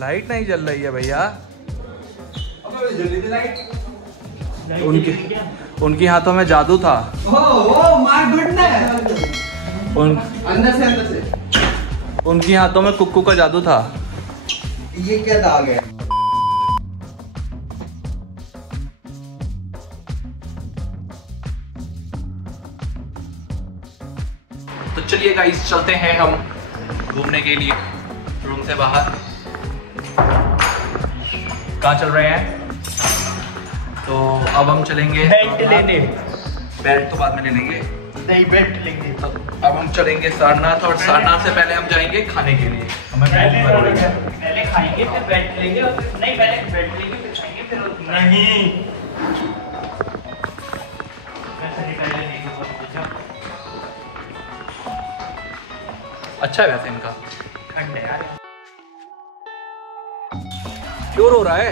Light नहीं जल रही है भैया। उनकी हाथों में जादू था। अंदर से उनकी हाथों में कुक्कू का जादू था। ये क्या दाग है? तो चलिए गाइस चलते हैं हम घूमने के लिए रूम से बाहर। कहाँ चल रहे हैं? तो अब हम चलेंगे बेल्ट लेने। बेल्ट तो बाद में ले लेंगे। नहीं, बेल्ट लेंगे। तो अब हम चलेंगे सारनाथ, और सारनाथ से पहले हम जाएंगे खाने के लिए। हमें पहले खाएंगे फिर बेल्ट लेंगे, और नहीं पहले बेल्ट लेंगे फिर खाएंगे फिर नहीं। अच्छा है वैसे इनका। ठंड है यार। क्यों रो रहा है?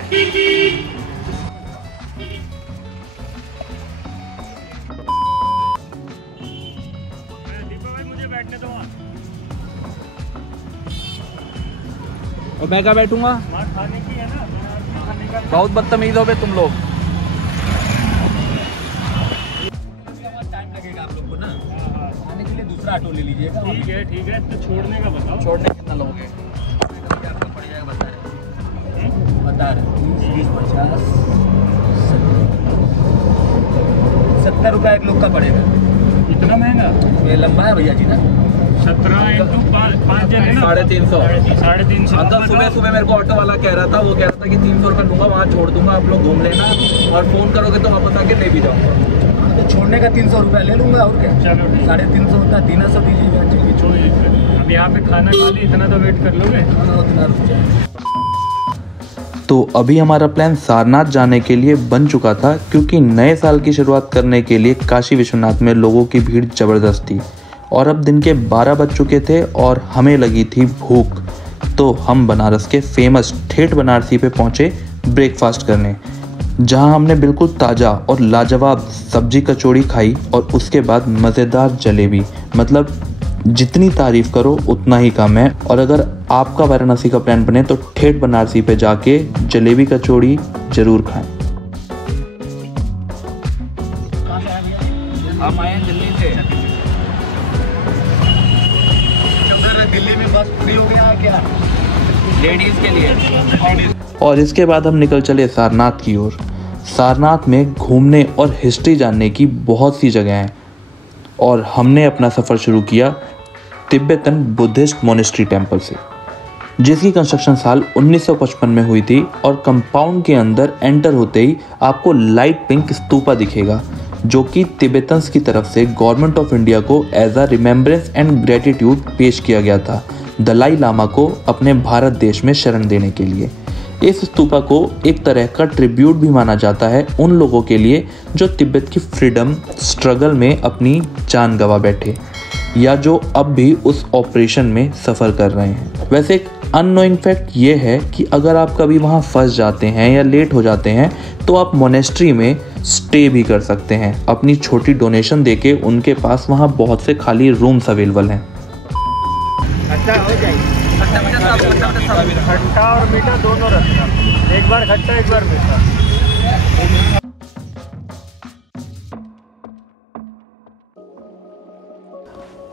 मुझे बैठने दो। और मैं क्या बैठूंगा? खाने की है ना, खाने का। बहुत बदतमीज हो बे तुम लोग। टाइम लगेगा आप लोग को ना। खाने के लिए दूसरा ऑटो ले लीजिएगा। ठीक है। तो छोड़ने का बताओ। छोड़ने कितना लोगे? पड़ जाएगा बता रहे 20, 50, 70 रुपया एक लोग का पड़ेगा। इतना महंगा? ये लंबा है भैया जी ना। 17 × 5 जन है ना। 350। 350। अंकल सुबह मेरे को ऑटो वाला कह रहा था, वो कह रहा था कि 300 रुपये लूंगा, वहाँ छोड़ दूंगा, आप लोग घूम लेना, और फोन करोगे तो वापस आके ले भी जाऊंगा। तो छोड़ने का 300 रुपया ले लूंगा, और क्या। चलो 350 होता, 300 दीजिएगा। छोड़िए, अब यहाँ पे खाना खा ली, इतना तो वेट कर लोगे। उतना रुक जाए। तो अभी हमारा प्लान सारनाथ जाने के लिए बन चुका था, क्योंकि नए साल की शुरुआत करने के लिए काशी विश्वनाथ में लोगों की भीड़ ज़बरदस्त थी, और अब दिन के 12 बज चुके थे और हमें लगी थी भूख। तो हम बनारस के फेमस ठेठ बनारसी पे पहुँचे ब्रेकफास्ट करने, जहां हमने बिल्कुल ताज़ा और लाजवाब सब्जी कचौड़ी खाई, और उसके बाद मज़ेदार जलेबी। मतलब जितनी तारीफ़ करो उतना ही कम है। और अगर आपका वाराणसी का प्लान बने तो ठेठ बनारसी पे जाके जलेबी कचौड़ी ज़रूर खाएं। हम आए दिल्ली से। दिल्ली में बस फ्री हो गया है क्या लेडीज़ के लिए? और इसके बाद हम निकल चले सारनाथ की ओर। सारनाथ में घूमने और हिस्ट्री जानने की बहुत सी जगह हैं, और हमने अपना सफ़र शुरू किया तिब्बतन बुद्धिस्ट मोनेस्ट्री टेम्पल से, जिसकी कंस्ट्रक्शन साल 1955 में हुई थी। और कंपाउंड के अंदर एंटर होते ही आपको लाइट पिंक स्तूपा दिखेगा, जो कि तिब्बतन्स की तरफ से गवर्नमेंट ऑफ इंडिया को as a remembrance and gratitude पेश किया गया था, दलाई लामा को अपने भारत देश में शरण देने के लिए। इस स्तूपा को एक तरह का ट्रिब्यूट भी माना जाता है उन लोगों के लिए जो तिब्बत की फ्रीडम स्ट्रगल में अपनी जान गंवा बैठे, या जो अब भी उस ऑपरेशन में सफ़र कर रहे हैं। वैसे एक अननोइंग फैक्ट ये है कि अगर आप कभी वहाँ फंस जाते हैं या लेट हो जाते हैं, तो आप मोनेस्ट्री में स्टे भी कर सकते हैं। अपनी छोटी डोनेशन देके उनके पास वहाँ बहुत से खाली रूम्स अवेलेबल हैं। खट्टा हो जाएगी। खट्टा और मीठा दोनों रखना, एक बार खट्टा एक बार मीठा।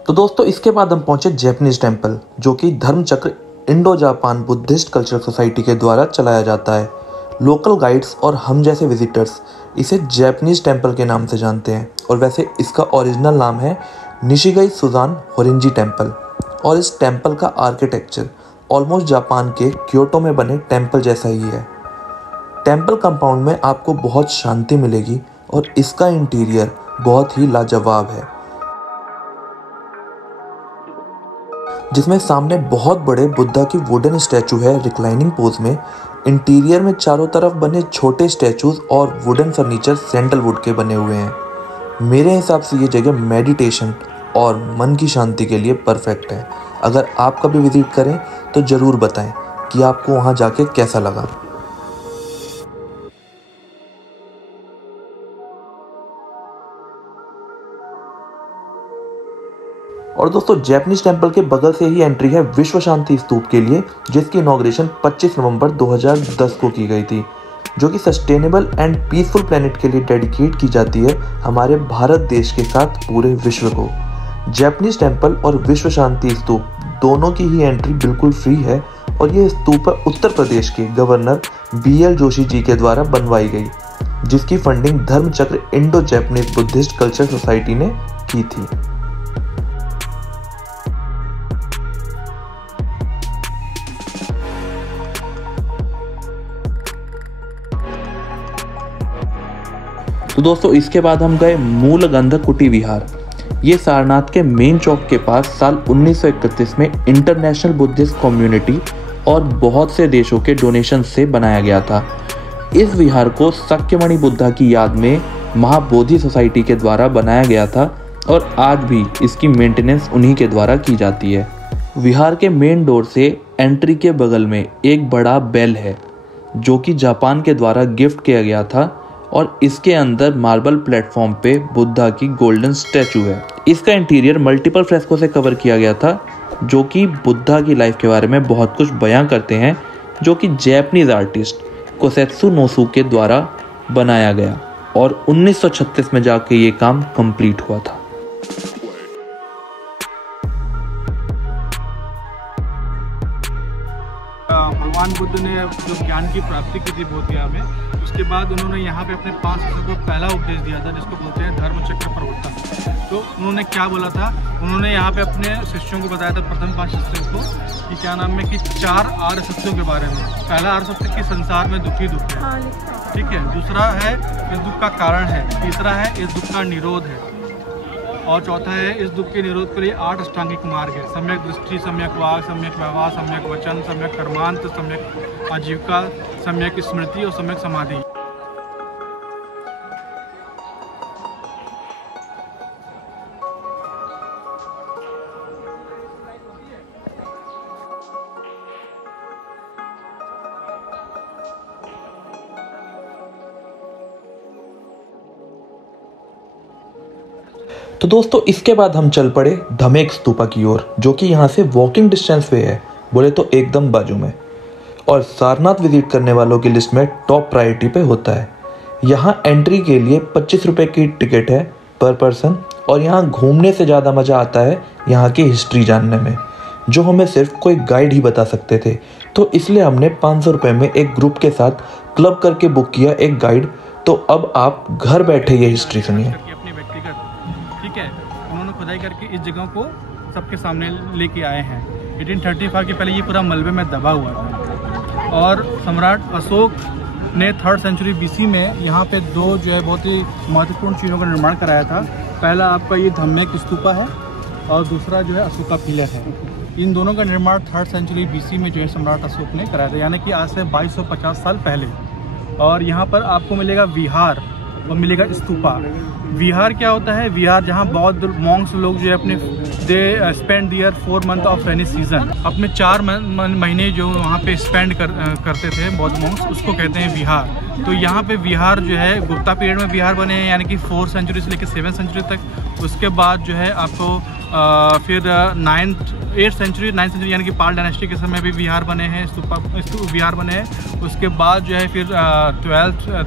तो दोस्तों इसके बाद हम पहुंचे जैपनीज टेम्पल, जो कि Dharmachakra Indo Japan Buddhist cultural society के द्वारा चलाया जाता है। लोकल गाइड्स और हम जैसे विजिटर्स इसे जैपनीज टेम्पल के नाम से जानते हैं, और वैसे इसका ओरिजिनल नाम है निशिगई सुजान होरिंजी टेम्पल। और इस टेम्पल का आर्किटेक्चर ऑलमोस्ट जापान के क्योटो में बने टेम्पल जैसा ही है। टेम्पल कंपाउंड में आपको बहुत शांति मिलेगी, और इसका इंटीरियर बहुत ही लाजवाब है, जिसमें सामने बहुत बड़े बुद्धा की वुडन स्टैचू है रिक्लाइनिंग पोज में। इंटीरियर में चारों तरफ बने छोटे स्टैचूज और वुडन फर्नीचर सैंडल वुड के बने हुए हैं। मेरे हिसाब से ये जगह मेडिटेशन और मन की शांति के लिए परफेक्ट है। अगर आप कभी विजिट करें तो ज़रूर बताएं कि आपको वहाँ जाके कैसा लगा। और दोस्तों जैपनीज टेम्पल के बगल से ही एंट्री है विश्व शांति स्तूप के लिए, जिसकी इनॉग्रेशन 25 नवंबर 2010 को की गई थी, जो कि सस्टेनेबल एंड पीसफुल प्लेनेट के लिए डेडिकेट की जाती है हमारे भारत देश के साथ पूरे विश्व को। जैपनीज टेम्पल और विश्व शांति स्तूप दोनों की ही एंट्री बिल्कुल फ्री है और ये स्तूप उत्तर प्रदेश के गवर्नर BL जोशी जी के द्वारा बनवाई गई, जिसकी funding Dharmachakra Indo Japanese Buddhist culture society ने की थी। तो दोस्तों इसके बाद हम गए मूलगंध कुटी विहार। ये सारनाथ के मेन चौक के पास साल 1931 में इंटरनेशनल बुद्धिस्ट कम्युनिटी और बहुत से देशों के डोनेशन से बनाया गया था। इस विहार को सक्यमणि बुद्धा की याद में महाबोधि सोसाइटी के द्वारा बनाया गया था और आज भी इसकी मेंटेनेंस उन्हीं के द्वारा की जाती है। विहार के मेन डोर से एंट्री के बगल में एक बड़ा बेल है, जो कि जापान के द्वारा गिफ्ट किया गया था और इसके अंदर मार्बल प्लेटफॉर्म पे बुद्धा की गोल्डन स्टैचू है। इसका इंटीरियर मल्टीपल फ्रेस्को से कवर किया गया था, जो कि बुद्धा की लाइफ के बारे में बहुत कुछ बयां करते हैं, जो कि जैपनीज आर्टिस्ट कोसेत्सु नोसु के द्वारा बनाया गया और 1936 में जाके ये काम कंप्लीट हुआ था। भगवान बुद्ध ने जो ज्ञान की प्राप्ति की थी बोधिया में, उसके बाद उन्होंने यहाँ पे अपने 5 शिष्यों को पहला उपदेश दिया था, जिसको बोलते हैं धर्मचक्र प्रवर्तन। तो उन्होंने क्या बोला था, उन्होंने यहाँ पे अपने शिष्यों को बताया था, प्रथम 5 शिष्यों को, कि क्या नाम है कि 4 आर्य सत्यों के बारे में। पहला आर्य सत्य कि संसार में दुखी दुख है, ठीक है। दूसरा है इस दुख का कारण है। तीसरा है इस दुख का निरोध है। और चौथा है इस दुख के निरोध के लिए 8 अष्टांगिक मार्ग है। सम्यक दृष्टि, सम्यक वाक, सम्यक व्यवहार, सम्यक वचन, सम्यक कर्मांत, सम्यक आजीविका, सम्यक स्मृति और सम्यक समाधि। तो दोस्तों इसके बाद हम चल पड़े धमेक स्तूपा की ओर, जो कि यहाँ से वॉकिंग डिस्टेंस पे है, बोले तो एकदम बाजू में, और सारनाथ विजिट करने वालों की लिस्ट में टॉप प्रायोरिटी पे होता है। यहाँ एंट्री के लिए 25 रुपये की टिकट है पर पर्सन, और यहाँ घूमने से ज़्यादा मज़ा आता है यहाँ की हिस्ट्री जानने में, जो हमें सिर्फ कोई गाइड ही बता सकते थे। तो इसलिए हमने 500 रुपये में एक ग्रुप के साथ क्लब करके बुक किया एक गाइड। तो अब आप घर बैठे ये हिस्ट्री सुनिए। ठीक है, उन्होंने खुदाई करके इस जगह को सबके सामने लेके आए हैं। 1835 के पहले ये पूरा मलबे में दबा हुआ था, और सम्राट अशोक ने 3rd सेंचुरी BC में यहाँ पे 2 जो है बहुत ही महत्वपूर्ण चीज़ों का निर्माण कराया था। पहला आपका ये धम्मेक स्तूपा है और दूसरा जो है अशोका पिलर है। इन दोनों का निर्माण 3rd सेंचुरी BC में जो है सम्राट अशोक ने कराया था, यानी कि आज से 2250 साल पहले। और यहाँ पर आपको मिलेगा विहार और मिलेगा स्तूपा। विहार क्या होता है? विहार जहाँ बौद्ध मॉन्क्स लोग जो है अपने they spend their 4 month of rainy season, अपने 4 महीने जो वहाँ पे स्पेंड करते थे बौद्ध मॉन्क्स, उसको कहते हैं विहार। तो यहाँ पे विहार जो है गुप्ता पीरियड में विहार बने हैं, यानी कि 4th सेंचुरी से लेकर 7th सेंचुरी तक। उसके बाद जो है आपको फिर 8th सेंचुरी 9th सेंचुरी यानी कि पाल डायनेस्टी के समय भी विहार बने हैं, विहार बने हैं। उसके बाद जो है फिर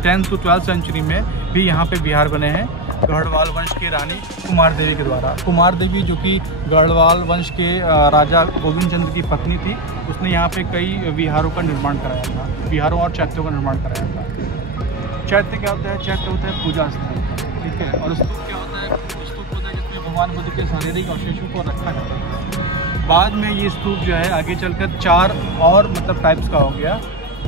10th to 12th सेंचुरी में भी यहाँ पे विहार बने हैं गढ़वाल वंश की रानी कुमार देवी के द्वारा। कुमार देवी जो कि गढ़वाल वंश के राजा गोविंद चंद्र की पत्नी थी, उसने यहाँ पे कई विहारों का निर्माण कराया था, विहारों और चैत्यों का निर्माण कराया था। चैत्य क्या होता है? चैत्य होता है पूजा स्थल, ठीक है। और स्तूप क्या होता है? स्तूप होता है जिसमें भगवान बुद्ध के शारीरिक अवशेषों को रखा जाता है। बाद में ये स्तूप जो है आगे चलकर 4 और मतलब टाइप्स का हो गया।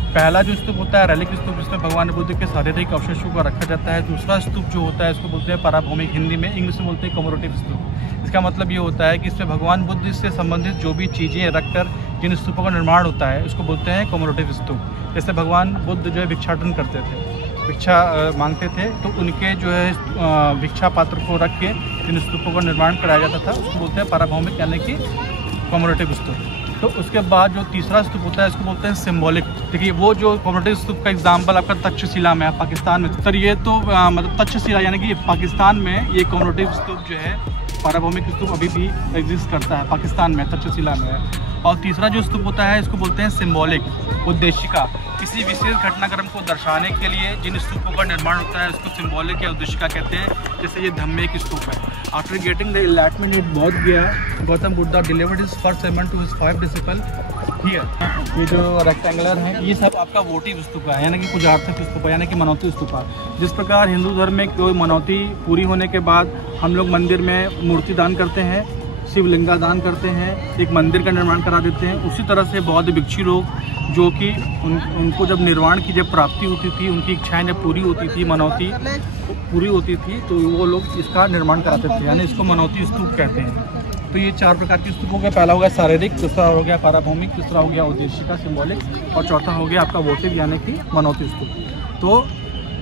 पहला जो स्तूप होता है रेलिक स्तूप, जिसमें भगवान बुद्ध के शारीरिक अवशेषों को रखा जाता है। दूसरा स्तूप जो होता है इसको बोलते हैं पराभौमिक, हिंदी में, इंग्लिश में बोलते हैं कमोरेटिव स्तूप। इसका मतलब ये होता है कि इसमें भगवान बुद्ध से संबंधित जो भी चीज़ें रखकर जिन स्तूपों का निर्माण होता है उसको बोलते हैं कमोरेटिव स्तूप। जैसे भगवान बुद्ध जो है भिक्षाटन करते थे, भिक्षा मांगते थे, तो उनके जो है भिक्षा पात्र को रख के जिन स्तूपों का निर्माण कराया जाता था उसको बोलते हैं पराभौमिक यानी कि कमोरेटिव स्तूप। तो उसके बाद जो तीसरा स्तूप होता है इसको बोलते हैं सिंबॉलिक। देखिए वो जो कमोरेटिव स्तूप का एग्जांपल आपका तक्षशिला में है, पाकिस्तान में। सर ये तो मतलब तक्षशिला यानी कि पाकिस्तान में ये कमोरेटिव स्तूप जो है पाराभौमिक स्तूप अभी भी एग्जिस्ट करता है पाकिस्तान में, तक्षशिला में। और तीसरा जो स्तूप होता है इसको बोलते हैं सिंबॉलिक, उद्देशिका। किसी विशेष घटनाक्रम को दर्शाने के लिए जिन स्तूपों का निर्माण होता है उसको सिंबॉलिक या उद्देशिका कहते हैं। जैसे ये धम्मे की स्तूप है। After getting the enlightenment in Bodh Gaya, Gautam Buddha delivered his first sermon to his 5 disciple here. ये जो रेक्टेंगुलर है ये सब आपका वोटिव स्तूप है, यानी कि पूजार्थक स्तूप है, यानी कि मनौती स्तूप है। जिस प्रकार हिंदू धर्म में कोई मनौती पूरी होने के बाद हम लोग मंदिर में मूर्ति दान करते हैं, शिवलिंगा दान करते हैं, एक मंदिर का निर्माण करा देते हैं, उसी तरह से बौद्ध भिक्षु लोग जो कि उनको जब निर्वाण की जब प्राप्ति होती थी, उनकी इच्छाएं जब पूरी होती थी, मनौती पूरी होती थी, तो वो लोग इसका निर्माण कराते थे, यानी इसको मनौती स्तूप कहते हैं। तो ये 4 प्रकार के स्तूपों का पहला हो गया शारीरिक, दूसरा हो गया पाराभौमिक, तीसरा हो गया उद्देशिका सिंबॉलिक, और चौथा हो गया आपका वोटिव यानी कि मनौती स्तूप। तो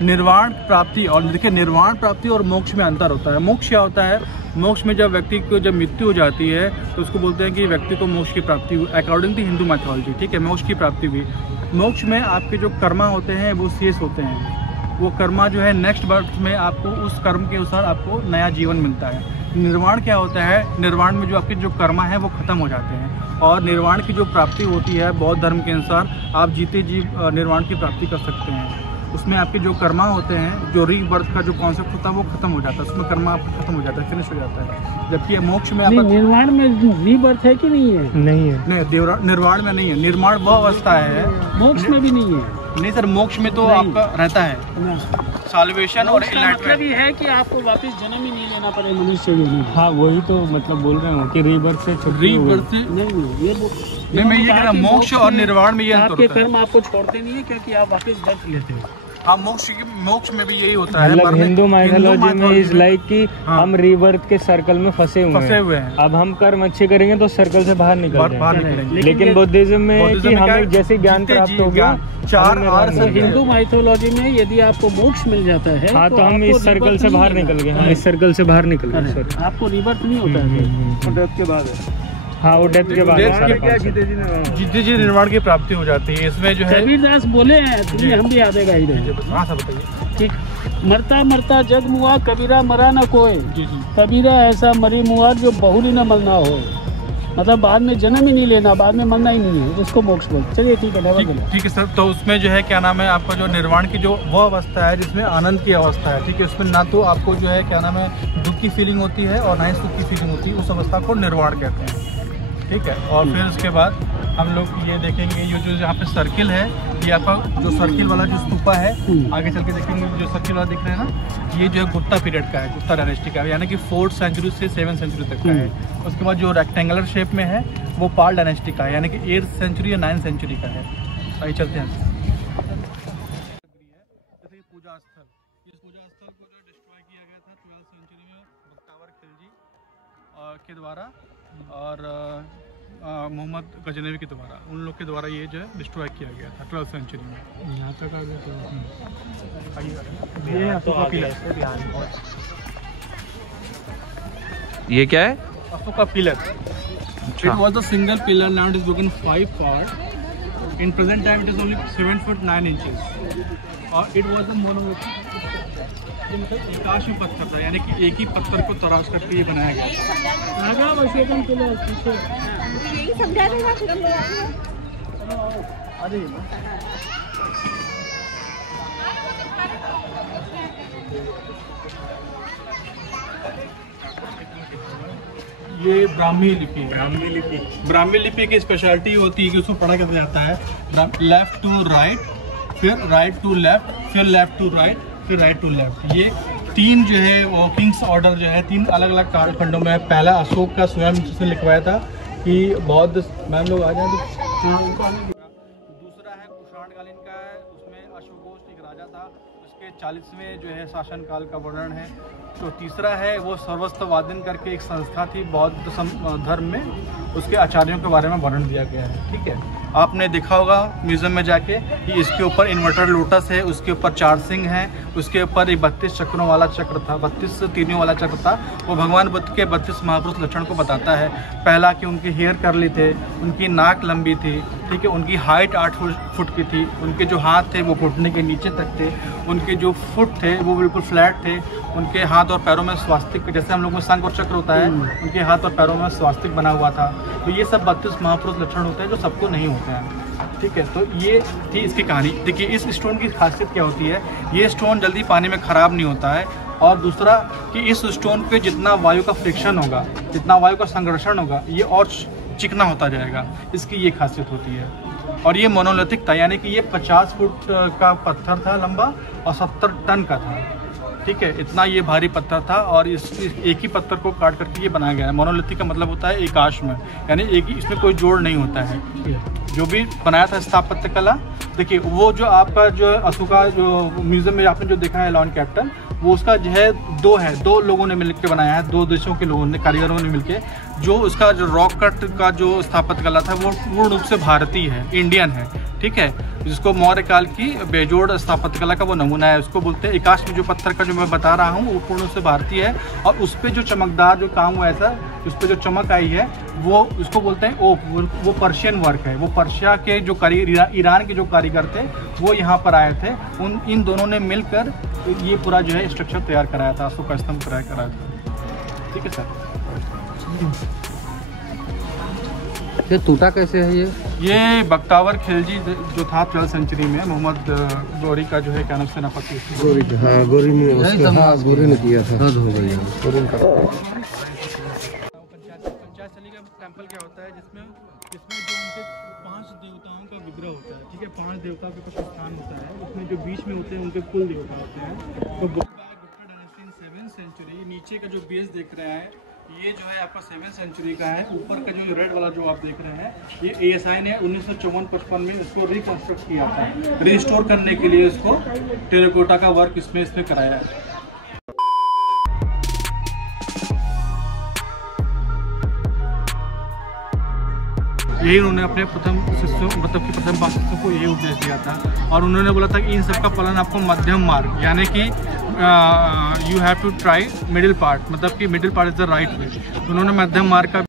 निर्वाण प्राप्ति, और देखिए निर्वाण प्राप्ति और मोक्ष में अंतर होता है। मोक्ष क्या होता है? मोक्ष में जब व्यक्ति को जब मृत्यु हो जाती है तो उसको बोलते हैं कि व्यक्ति को मोक्ष की प्राप्ति हुई, अकॉर्डिंग टू हिंदू मैथोलॉजी, ठीक है, मोक्ष की प्राप्ति हुई। मोक्ष में आपके जो कर्मा होते हैं वो शेष होते हैं, वो कर्मा जो है नेक्स्ट बर्थ में आपको उस कर्म के अनुसार आपको नया जीवन मिलता है। निर्वाण क्या होता है? निर्वाण में जो आपके जो कर्मा है वो खत्म हो जाते हैं, और निर्वाण की जो प्राप्ति होती है बौद्ध धर्म के अनुसार आप जीते जी निर्वाण की प्राप्ति कर सकते हैं। उसमें आपके जो कर्मा होते हैं, जो रीबर्थ का जो कॉन्सेप्ट होता है वो खत्म हो जाता है, उसमें कर्मा आपका खत्म हो जाता है, फिनिश हो जाता है। जबकि मोक्ष में आपका निर्वाण में रीबर्थ है कि नहीं है? नहीं है, नहीं निर्वाण में नहीं है। निर्माण वह अवस्था है, मोक्ष में भी नहीं है। नहीं सर, मोक्ष में तो आपका रहता है साल्वेशन और मतलब ये है कि आपको वापस जन्म ही नहीं लेना पड़े मनुष्य में। हाँ वही तो मतलब बोल रहे हो कि रीबर्थ से रीबर्थ से नहीं, ये नहीं, मैं ये कह रहा मोक्ष और निर्वाण में ये अंतर आपके होता है। कर्म आपको छोड़ते नहीं है क्योंकि आप वापस बर्थ लेते हो। हाँ, मोक्ष में भी यही होता है। मतलब हिंदू माइथोलॉजी में इज लाइक कि हाँ, हम रीबर्थ के सर्कल में फंसे हुए हैं। अब हम कर्म अच्छे करेंगे तो सर्कल से बाहर निकलेंगे। लेकिन बुद्धिज्म में कि हमें जैसे ज्ञान प्राप्त हो गया 4 आर से हिंदू माइथोलॉजी में यदि आपको मोक्ष मिल जाता है हाँ तो हम इस सर्कल से बाहर निकल गए। हाँ, इस सर्कल से बाहर निकल गए। आपको रीबर्थ नहीं होता है, डेथ के बाद है। हाँ, वो डेथ के बाद जीते जी निर्वाण की प्राप्ति हो जाती है। इसमें जो है कबीरदास बोले हैं, इसलिए हम भी यादेगा ही रहे। हाँ सर बताइए। ठीक, मरता मरता जग मुआ, कबीरा मरा न कोई, कबीरा ऐसा मरी मुआ जो बहुरी न मरना हो। मतलब बाद में जन्म ही नहीं लेना, बाद में मरना ही नहीं है, उसको मोक्ष बोलते। चलिए ठीक है, ठीक है सर। तो उसमें जो है क्या नाम है, आपका जो निर्वाण की जो वो अवस्था है जिसमें आनंद की अवस्था है, ठीक है, उसमें ना तो आपको जो है क्या नाम है दुख की फीलिंग होती है और ना ही सुख की फीलिंग होती है, उस अवस्था को निर्वाण कहते हैं, ठीक है। और फिर उसके बाद हम लोग ये देखेंगे, ये जो यहाँ पे सर्किल है, ये आपका जो सर्किल वाला जो स्तूपा है, आगे चल के देखेंगे जो सर्किल वाला दिख रहे हैं ना, ये जो है गुप्ता पीरियड का है, गुप्ता डायनेस्टी का है, यानी कि 4th सेंचुरी से 7th सेंचुरी तक का है। उसके बाद जो रेक्टेंगुलर शेप में है वो पाल डायनेस्टी का है, यानी कि 8th सेंचुरी या 9th सेंचुरी का है। आइए चलते हैं। जैसे पूजा स्थल, इस पूजा स्थल को जो डिस्ट्रॉय किया गया था 12th सेंचुरी में बख्तावर खिलजी के द्वारा और मोहम्मद गजनवी के द्वारा, उन लोग के द्वारा ये जो है डिस्ट्रॉय किया गया था 12th सेंचुरी में। यहाँ तक आ गया तो ये अशोका पिलर। ये क्या है? Ashoka pillar. It was the single pillar. Now it is broken 5 parts. In present time, it is only 7 foot 9 inches. और it was a monolithic. ये मतलब एकाश में पत्थर था, यानी कि एक ही पत्थर को तराश करके ये बनाया गया था। यही समझा देगा फिर हम ये ब्राह्मी लिपि है। ब्राह्मी लिपि की स्पेशलिटी होती है कि उसको पढ़ा कैसे जाता है, लेफ्ट टू राइट, फिर राइट टू लेफ्ट, फिर लेफ्ट टू राइट, फिर राइट टू लेफ्ट। ये 3 जो है वो किंग्स ऑर्डर जो है 3 अलग अलग कालखंडों में। पहला अशोक का स्वयं जिसने लिखवाया था कि बौद्ध मैम लोग आ जाए। दूसरा है कुषाणकालीन का है, उसमें अशोक एक राजा था, उसके 40वें जो है शासन काल का वर्णन है। तो तीसरा है वो सर्वस्तवादन करके एक संस्था थी बौद्ध धर्म में, उसके आचार्यों के बारे में वर्णन दिया गया है, ठीक है। आपने देखा होगा म्यूजियम में जाके कि इसके ऊपर इन्वर्टर लोटस है, उसके ऊपर 4 सिंह हैं, उसके ऊपर एक 32 चक्रों वाला चक्र था, 32 तीनियों वाला चक्र था। वो भगवान बुद्ध के 32 महापुरुष लक्षण को बताता है। पहला कि उनके हेयर कर्ली थे, उनकी नाक लंबी थी, ठीक है, उनकी हाइट 8 फुट की थी, उनके जो हाथ थे वो घुटने के नीचे तक थे, उनके जो फुट थे वो बिल्कुल फ्लैट थे, उनके हाथ और पैरों में स्वास्तिक, जैसे हम लोगों में शंख और चक्र होता है, उनके हाथ और पैरों में स्वास्तिक बना हुआ था। तो ये सब 32 महापुरुष लक्षण होते हैं जो सबको नहीं होते हैं। ठीक है, तो ये थी इसकी कहानी। देखिए इस स्टोन की खासियत क्या होती है, ये स्टोन जल्दी पानी में ख़राब नहीं होता है, और दूसरा कि इस स्टोन पे जितना वायु का फ्रिक्शन होगा, जितना वायु का संघर्षण होगा, ये और चिकना होता जाएगा। इसकी ये खासियत होती है। और ये मोनोलिथिक था, यानी कि ये 50 फुट का पत्थर था लंबा और 70 टन का था। ठीक है, इतना ये भारी पत्थर था, और इस एक ही पत्थर को काट करके ये बनाया गया है। मोनोलिथिक का मतलब होता है एकाश में, यानी एक ही, इसमें कोई जोड़ नहीं होता है। जो भी बनाया था स्थापत्य कला, देखिए वो जो आपका जो अशोका जो म्यूजियम में आपने जो देखा है लॉन कैप्टन, वो उसका जो है दो लोगों ने मिलकर बनाया है, 2 देशों के लोगों ने, कारीगरों ने मिलकर। जो उसका जो रॉक कट का जो स्थापत्य कला था वो पूर्ण रूप से भारतीय है, इंडियन है। ठीक है, जिसको मौर्य काल की बेजोड़ स्थापत्य कला का वो नमूना है, उसको बोलते हैं। एकाश में जो पत्थर का जो मैं बता रहा हूँ वो पूर्ण रूप से भारतीय है, और उस पर जो चमकदार जो काम हुआ ऐसा, उस पर जो चमक आई है वो उसको बोलते हैं ओप, वो पर्शियन वर्क है। वो पर्शिया के जो ईरान के जो कारीगर थे वो यहाँ पर आए थे, इन दोनों ने मिलकर ये पूरा जो है स्ट्रक्चर तैयार कराया था, अशोक स्तंभ तैयार कराया था। ठीक है सर। ये टूटा कैसे है ये बख्तावर खिलजी जो था 12th सेंचुरी में, मोहम्मद गौरी का जो है क्या नाम सेनापति, गोरी ने किया था। पंचाशली का टेम्पल क्या होता है, जिसमें जो उनके 5 देवताओं का विग्रह होता है। ठीक है, 5 देवताओं के कुछ स्थान होता है, उसमें जो बीच में होते हैं उनके कुल देवता होते हैं। तो Gupta dynasty in 7th century, नीचे का जो बेस देख रहे हैं ये जो है आपका 7th सेंचुरी का है। ऊपर का जो रेड वाला जो आप देख रहे हैं, ये ASI ने 1954-55 में इसको रिकंस्ट्रक्ट किया था, रिस्टोर करने के लिए इसको टेराकोटा का वर्क इसमें कराया है। यही उन्होंने अपने प्रथम शिष्यों, मतलब कि प्रथम 5 शिष्यों को यही उपदेश दिया था, और उन्होंने बोला था कि इन सब का पालन आपको मध्यम मार्ग, यानी कि you have to try middle part, मतलब कि middle part is the right way. उन्होंने मध्यम मार्ग का